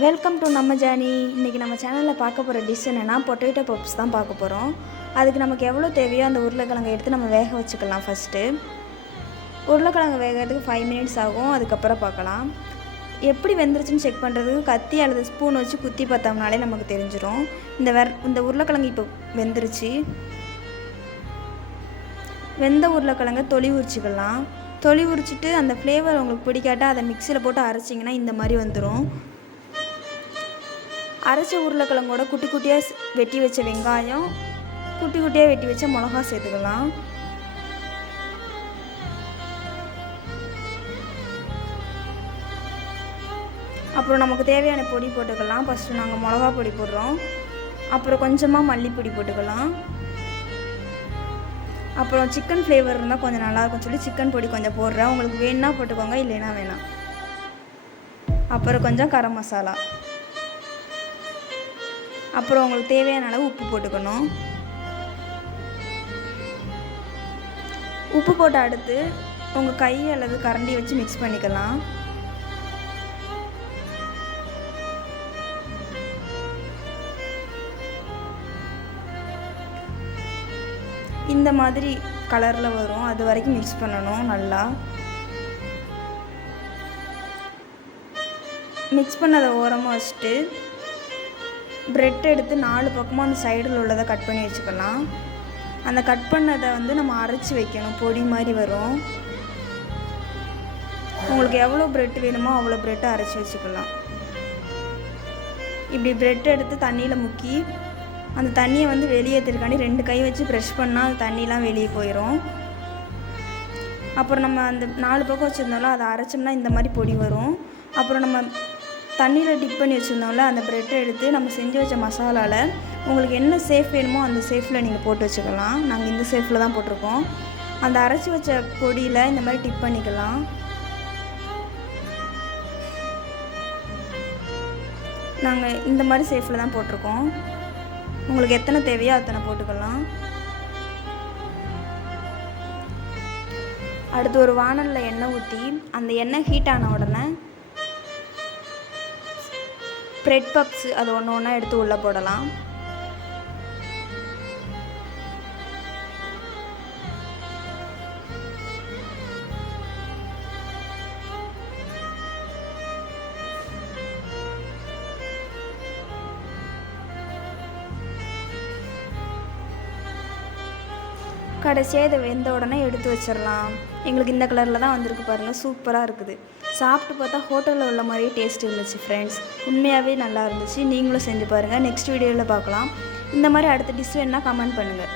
Welcome to நம்ம journey. இன்றைக்கி நம்ம சேனலில் பார்க்க போகிற டிஷ் என்னென்னா பொட்டேட்டோ பப்ஸ் தான் பார்க்க போகிறோம். அதுக்கு நமக்கு எவ்வளோ தேவையோ அந்த உருளைக்கிழங்கை எடுத்து நம்ம வேக வச்சுக்கலாம். ஃபஸ்ட்டு உருளைக்கிழங்கு வேகிறதுக்கு 5 மினிட்ஸ் ஆகும். அதுக்கப்புறம் பார்க்கலாம். எப்படி வெந்துருச்சுன்னு செக் பண்ணுறதுக்கு கத்தி அல்லது ஸ்பூன் வச்சு குத்தி பார்த்தோம்னாலே நமக்கு தெரிஞ்சிடும். இந்த உருளைக்கிழங்கு இப்போ வெந்துருச்சு. வெந்த உருளைக்கிழங்கை தொளி உரிச்சிக்கலாம். தொளி உரிச்சிட்டு அந்த ஃப்ளேவர் உங்களுக்கு பிடிக்காட்டா அதை மிக்சியில் போட்டு அரைச்சிங்கன்னா இந்த மாதிரி வந்துடும். அரைச்ச உருளைக்கிழங்கோட குட்டி குட்டியாக வெட்டி வச்ச வெங்காயம், குட்டி குட்டியாக வெட்டி வச்ச மிளகா சேர்த்துக்கலாம். அப்புறம் நமக்கு தேவையான பொடி போட்டுக்கலாம். ஃபஸ்ட்டு நாங்கள் மிளகா பொடி போடுறோம். அப்புறம் கொஞ்சமாக மல்லிப்பொடி போட்டுக்கலாம். அப்புறம் சிக்கன் ஃப்ளேவர் இருந்தால் கொஞ்சம் நல்லாயிருக்கும் சொல்லி சிக்கன் பொடி கொஞ்சம் போடுறேன். உங்களுக்கு வேணுன்னா போட்டுக்கோங்க, இல்லைன்னா வேணாம். அப்புறம் கொஞ்சம் கரம் மசாலா, அப்புறம் உங்களுக்கு தேவையான அளவு உப்பு போட்டுக்கணும். உப்பு போட்டு அடுத்து உங்கள் கை அல்லது கரண்டி வச்சு மிக்ஸ் பண்ணிக்கலாம். இந்த மாதிரி கலரில் வரும், அது வரைக்கும் மிக்ஸ் பண்ணணும். நல்லா மிக்ஸ் பண்ணதை ஓரமாக வச்சுட்டு ப்ரெட் எடுத்து 4 பக்கமும் அந்த சைடில் உள்ளதை கட் பண்ணி வச்சுக்கலாம். அந்த கட் பண்ணதை நம்ம அரைச்சி வைக்கணும். பொடி மாதிரி வரும். உங்களுக்கு எவ்வளோ ப்ரெட் வேணுமோ அவ்வளோ ப்ரெட்டை அரைச்சி வச்சுக்கலாம். இப்படி ப்ரெட் எடுத்து தண்ணியில் முக்கி அந்த தண்ணியை வெளியேற்றிருக்காண்டி 2 கை வச்சு ப்ரெஷ் பண்ணால் அந்த தண்ணிலாம் வெளியே போயிடும். அப்புறம் நம்ம அந்த 4 பக்கம் வச்சுருந்தோம்ல அதை அரைச்சோம்னா இந்த மாதிரி பொடி வரும். அப்புறம் நம்ம தண்ணியில் டிப் பண்ணி வச்சுருந்தோம்ல அந்த ப்ரெட்டை எடுத்து நம்ம செஞ்சு வச்ச மசாலாவில் உங்களுக்கு என்ன சேஃப் வேணுமோ அந்த சேஃபில் நீங்கள் போட்டு வச்சுக்கலாம். நாங்கள் இந்த சேஃபில் தான் போட்டிருக்கோம். அந்த அரைச்சி வச்ச பொடியில் இந்த மாதிரி டிப் பண்ணிக்கலாம். நாங்கள் இந்த மாதிரி சேஃபில் தான் போட்டிருக்கோம். உங்களுக்கு எத்தனை தேவையோ அத்தனை போட்டுக்கலாம். அடுத்து ஒரு வானலில் எண்ணெய் ஊற்றி அந்த எண்ணெய் ஹீட் ஆன உடனே ப்ரெட் பப்ஸ் அது ஒன்று ஒன்றா எடுத்து உள்ளே போடலாம். கடைசியாக இதை வெந்த உடனே எடுத்து வச்சிடலாம். எங்களுக்கு இந்த கலரில் தான் வந்திருக்கு பாருங்கள், சூப்பராக இருக்குது. சாப்பிட்டு பார்த்தா ஹோட்டலில் உள்ள மாதிரியே டேஸ்ட் இருந்துச்சு ஃப்ரெண்ட்ஸ். உண்மையாகவே நல்லா இருந்துச்சு. நீங்களும் செஞ்சு பாருங்கள். நெக்ஸ்ட் வீடியோவில் பார்க்கலாம். இந்த மாதிரி அடுத்த டிஷ் வேணுன்னா கமெண்ட் பண்ணுங்கள்.